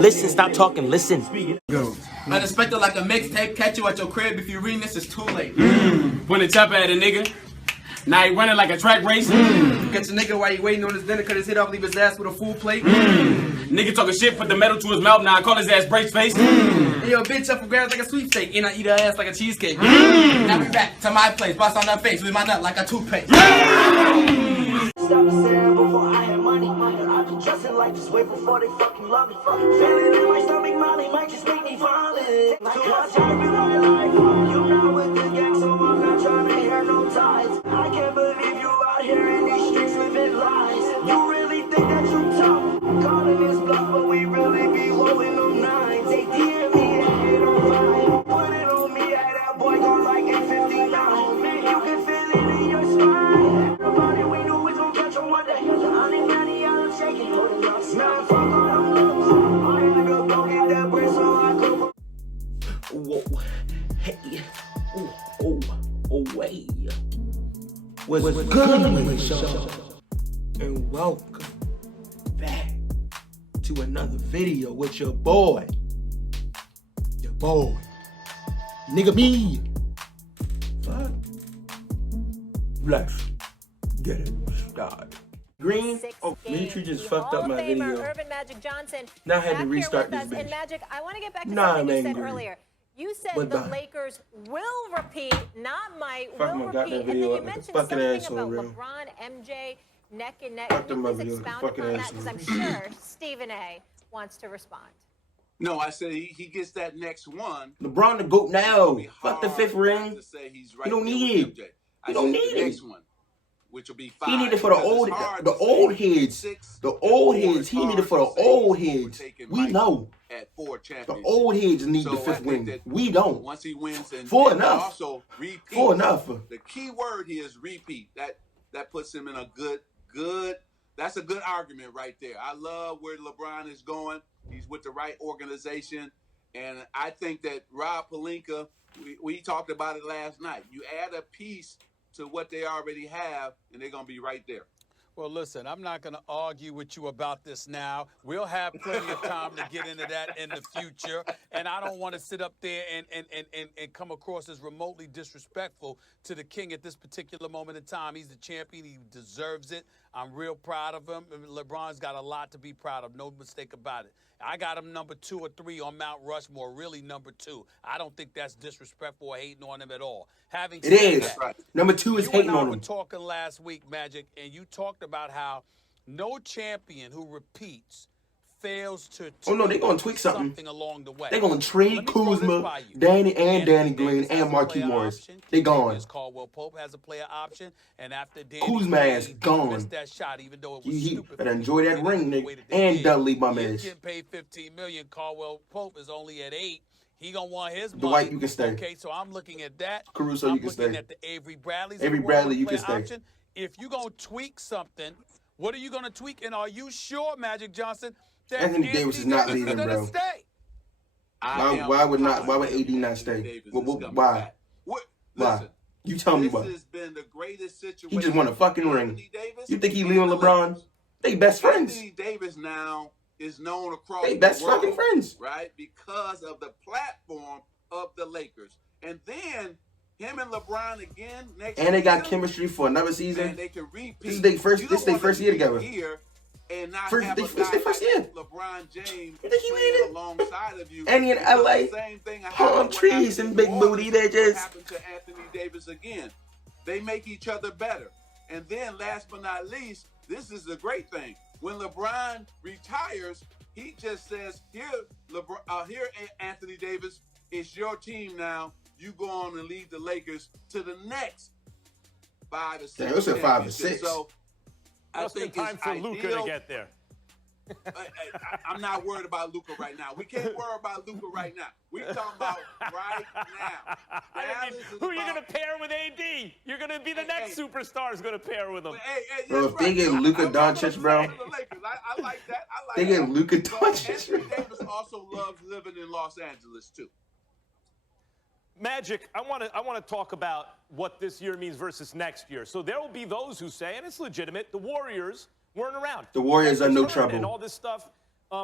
Listen, stop talking, llisten. Go. Unexpected like a mixtape, catch you at your crib. If you reading this, it's too late. Point a chopper at a nigga. Now he running like a track race. Catch a nigga while he waiting on his dinner, cut his head off, leave his ass with a full plate. Nigga talking shit, put the metal to his mouth, now I call his ass brace face. Hey, yo, bitch up for grabs like a sweepstake, and I eat her ass like a cheesecake. Now we back to my place, bust on her face with my nut like a toothpaste. Stop saying before I had money. I just dressing like this way before they fucking love me. Feeling in my stomach, Molly might just make me violent. Too much I in my life. You not with the gang, so I'm not trying to hear no ties. I can't believe you out here in these streets living lies. You really think that you tough? Calling this bluff, but we really be holding them nines. They DM me and they don't vibe. Put it on me, hey, that boy gone like 859. You can feel it in your spine. Everybody we knew was gonna catch on one day. Shaking, holding up, smell, fuck all them looks. I had to go get that bread so I could. Whoa, hey, oh, way. What's good with y'all? And welcome back to another video with your boy. Nigga me. Fuck. Let's get it started. Green? Oh, Mitri just fucked up my video. Urban Magic Johnson. Now I had to restart this bitch. And Magic, I want to get back to something you said earlier. You said the bye. Lakers will repeat, not might, Fuck will my goddamn repeat. And then video you up. mentioned Fucking something asshole, about bro. LeBron, MJ, neck and neck. Fuck Can you my please video. expound Fucking upon that? asshole. Because I'm sure Stephen A. wants to respond. No, I said he gets that next one. LeBron the GOAT now. Fuck the fifth ring. You don't need it. You don't need it. Next one, which will be 5. He needed for the old heads. The old heads. He needed for the old heads. We know. At 4 The old heads need the fifth ring. We don't. Once he wins, and Full enough. Also repeat. Full enough. The key word here is repeat. That puts him in a good. That's a good argument right there. I love where LeBron is going. He's with the right organization, and I think that Rob Pelinka. We talked about it last night. You add a piece to what they already have, and they're going to be right there. Well, listen, I'm not going to argue with you about this now. We'll have plenty of time to get into that in the future. And I don't want to sit up there and come across as remotely disrespectful to the king at this particular moment in time. He's the champion. He deserves it. I'm real proud of him. LeBron's got a lot to be proud of. No mistake about it. I got him number 2 or 3 on Mount Rushmore, really number 2. I don't think that's disrespectful or hating on him at all. Having said that, right. Number 2 is hating on him. You and I were talking last week, Magic, and you talked about how no champion who repeats fails to they're going to tweak something along the way. They're going to trade Kuzma, Danny Green, and Marquise Morris. They're gone. Caldwell Pope has a player option, and after Kuzma ass gone. Missed that shot, even though it was He stupid. better enjoy that ring, nigga, and Dudley my man. He's getting paid $15 million. Caldwell Pope is only at 8. He gonna want his money. Dwight, you can stay. Okay, so I'm looking at that. Caruso, you can stay. I'm looking at the Avery Bradley's. Avery Bradley, you can stay. Option. If you're gonna tweak something, what are you gonna tweak? And are you sure, Magic Johnson, that Anthony Davis is not leaving, bro? Stay? Why would AD not stay? Why? Why? You tell me why. This has been the greatest situation. He just won a fucking ring. You think he leaving LeBron? They best friends. Anthony Davis now is known across they best the world, fucking friends, right? Because of the platform of the Lakers, and then him and LeBron again next. And they got chemistry for another season. And they can repeat. This is their first year together. Here and not First have year. LeBron James playing alongside of you. And in LA, same thing palm trees and big booty bitches. Happened to Anthony Davis again. They make each other better. And then last but not least, this is the great thing. When LeBron retires, he just says, here, Anthony Davis, it's your team now. You go on and lead the Lakers to the next 5 or 6. Yeah, it was at 5 or 6. So I think time for Luka to get there. I'm not worried about Luka right now. We can't worry about Luka right now. We're talking about right now. Who are you going to pair with AD? You're going to be the next superstar is going to pair with him. Bro, if they get LUKA DONCIC, bro. I like that. They get LUKA DONCIC. Anthony Davis also loves living in Los Angeles too. Magic, I want to talk about what this year means versus next year. So there will be those who say, and it's legitimate, the Warriors weren't around. The Warriors are no And trouble. all this stuff.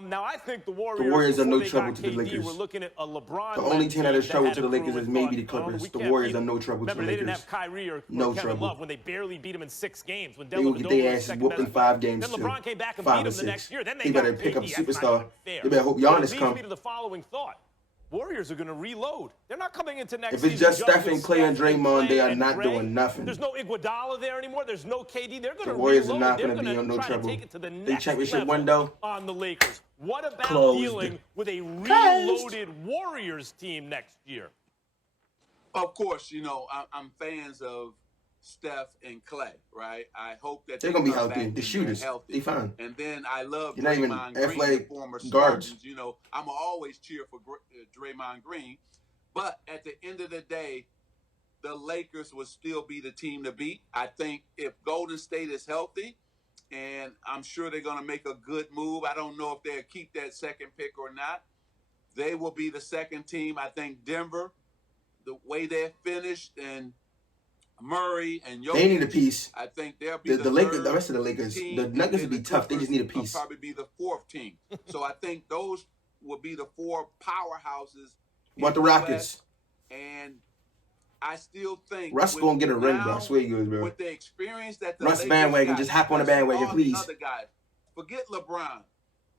Now I think the Warriors are no before they trouble got to the KD, Lakers. We're looking at a LeBron. The only team that is trouble had to the a Lakers crew is and maybe the thought, Clippers. we The can't Warriors beat are no them. trouble to the Remember, they didn't Lakers. have Kyrie or No Kevin trouble. Love when they barely beat them in 6 games. When They Devin will get their was asses second whooped in best 5 player. games Then too. LeBron came back and 5 beat or them the 6. next year. Then They they better got pick up a KD. That's not superstar. even fair. They better hope It Giannis leads come. me to the following thought. Warriors are going to reload. They're not coming into next If season. it's just Steph with and Clay and Steph Draymond, they Clay are and not Dre. doing nothing. There's no Iguodala there anymore. There's no KD. They're going to The Warriors reload. are not They're going to be gonna in no try to trouble. take it to the They next championship level window on the Lakers. What about closed. dealing with a reloaded Warriors team next year? Of course, you know, I'm fans of Steph and Clay, right? I hope that They're gonna be come healthy. back The and they're shooters, healthy. they fine. And then I love You're not even Draymond Green, athletic the former guards. Spartans. You know, I'm always cheer for Draymond Green. But at the end of the day, the Lakers will still be the team to beat. I think if Golden State is healthy, and I'm sure they're going to make a good move. I don't know if they'll keep that second pick or not. They will be the second team. I think Denver, the way they're finished, and Murray and Jokic, They need a piece. I think they'll be The Lakers, the rest of the Lakers, team, the Nuggets and will be tough. They just need a Clippers piece. will probably be the 4th team. So I think those will be the 4 powerhouses. What the Rockets? And I still think Russ gonna get a ring, bro. I swear you is, bro. With the experience that the Russ Lakers bandwagon, got, just hop on the versus bandwagon, all the please. Other guys, forget LeBron,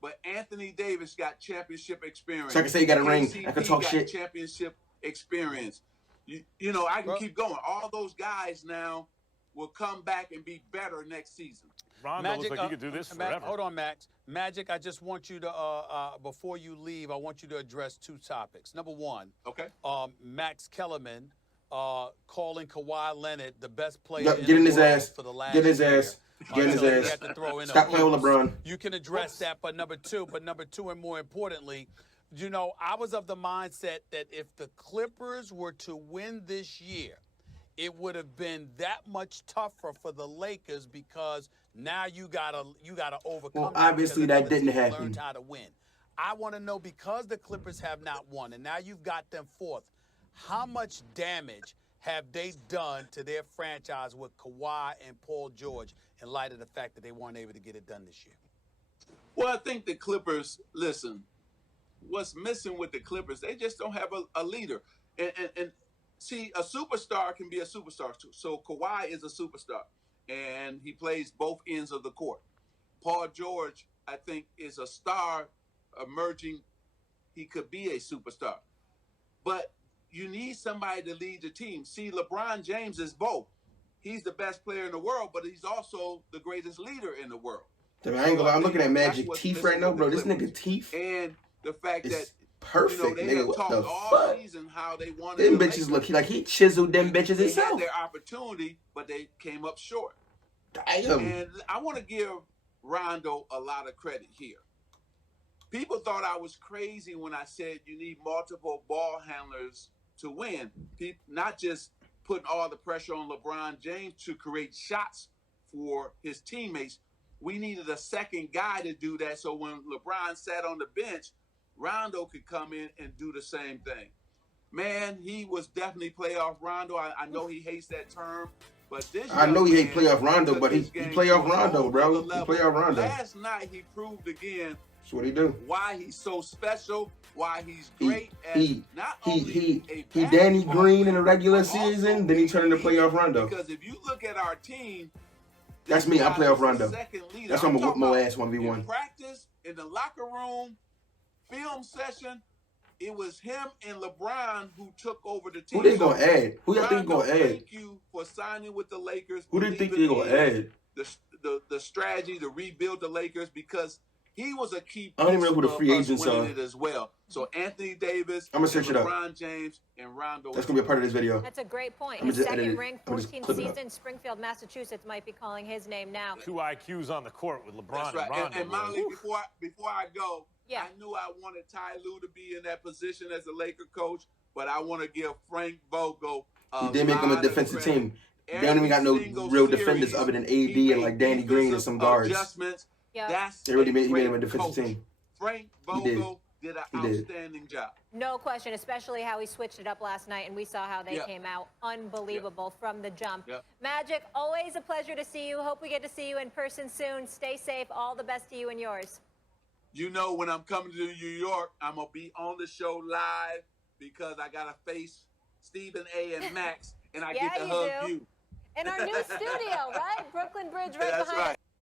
but Anthony Davis got championship experience. So I can say you got a ring. KCP I can talk got shit. Championship experience. You know, I can keep going. All those guys now will come back and be better next season. Rondo looks like he could do this forever. Hold on, Max. Magic, I just want you to, before you leave, I want you to address 2 topics. Number 1, okay. Max Kellerman calling Kawhi Leonard the best player Get in in the his world ass. for the last Get his year. ass. Get in his So you ass. have to throw in Stop a playing with oops. LeBron. You can address that, but number two, and more importantly, you know, I was of the mindset that if the Clippers were to win this year, it would have been that much tougher for the Lakers because now you gotta overcome. Well, obviously that didn't happen. Learned how to win. I want to know, because the Clippers have not won, and now you've got them 4th. How much damage have they done to their franchise with Kawhi and Paul George in light of the fact that they weren't able to get it done this year? Well, I think the Clippers, listen, what's missing with the Clippers, they just don't have a leader. And see, a superstar can be a superstar too. So Kawhi is a superstar, and he plays both ends of the court. Paul George, I think, is a star emerging. He could be a superstar. But you need somebody to lead the team. See, LeBron James is both. He's the best player in the world, but he's also the greatest leader in the world. I ain't gonna lie, I'm looking at Magic teeth right now, bro. This nigga teeth and the fact is that perfect, they nigga. have What talked the all fuck? season how they wanted Them the bitches Lakers. look like he chiseled them bitches They himself. had their opportunity, but they came up short. Damn. And I want to give Rondo a lot of credit here. People thought I was crazy when I said you need multiple ball handlers to win, not just putting all the pressure on LeBron James to create shots for his teammates. We needed a second guy to do that, so when LeBron sat on the bench, Rondo could come in and do the same thing. Man, he was definitely playoff Rondo. I know he hates that term, but this I know he hate young man playoff Rondo, took but he this game playoff to a Rondo, whole bro. nother He level. playoff Rondo. Last night, he proved again That's what he do. why he's so special, why he's great He a Danny basketball Green in the player, regular but also season, then he turned into playoff Rondo. Because if you look at our team, That's this me. I'm guy playoff was the Rondo. second leader. That's why I'm gonna whoop talking my about ass 1v1. in practice, in the locker room, film session, it was him and LeBron who took over the team. Who they gonna add? Who y'all think Rondo, gonna add? thank you for signing with the Lakers. Who do you think believing they gonna in add? The strategy to rebuild the Lakers, because he was a key I don't even know who the piece free of us agents winning are. it as well. So Anthony Davis, I'ma search it up. LeBron James, and Rondo. That's gonna be a part of this video. That's a great point. I'm His just edit second it. ring, I'm just 14th clip it up. season, Springfield, Massachusetts might be calling his name now. 2 IQs on the court with LeBron That's right. and Rondo. And Molly, before I go, Yeah. I knew I wanted Ty Lue to be in that position as a Laker coach, but I want to give Frank Vogel He did make him a defensive team. They don't even got no real defenders other than AD and like Danny Green and some guards. Adjustments. Yeah. That's They really a made him a great defensive coach. team. Frank He did. Vogel did an outstanding job. No question, especially how he switched it up last night, and we saw how they came out unbelievable from the jump. Magic, always a pleasure to see you. Hope we get to see you in person soon. Stay safe. All the best to you and yours. You know, when I'm coming to New York, I'm going to be on the show live because I got to face Stephen A. and Max, and I get to hug you. In our new studio, right? Brooklyn Bridge right behind us.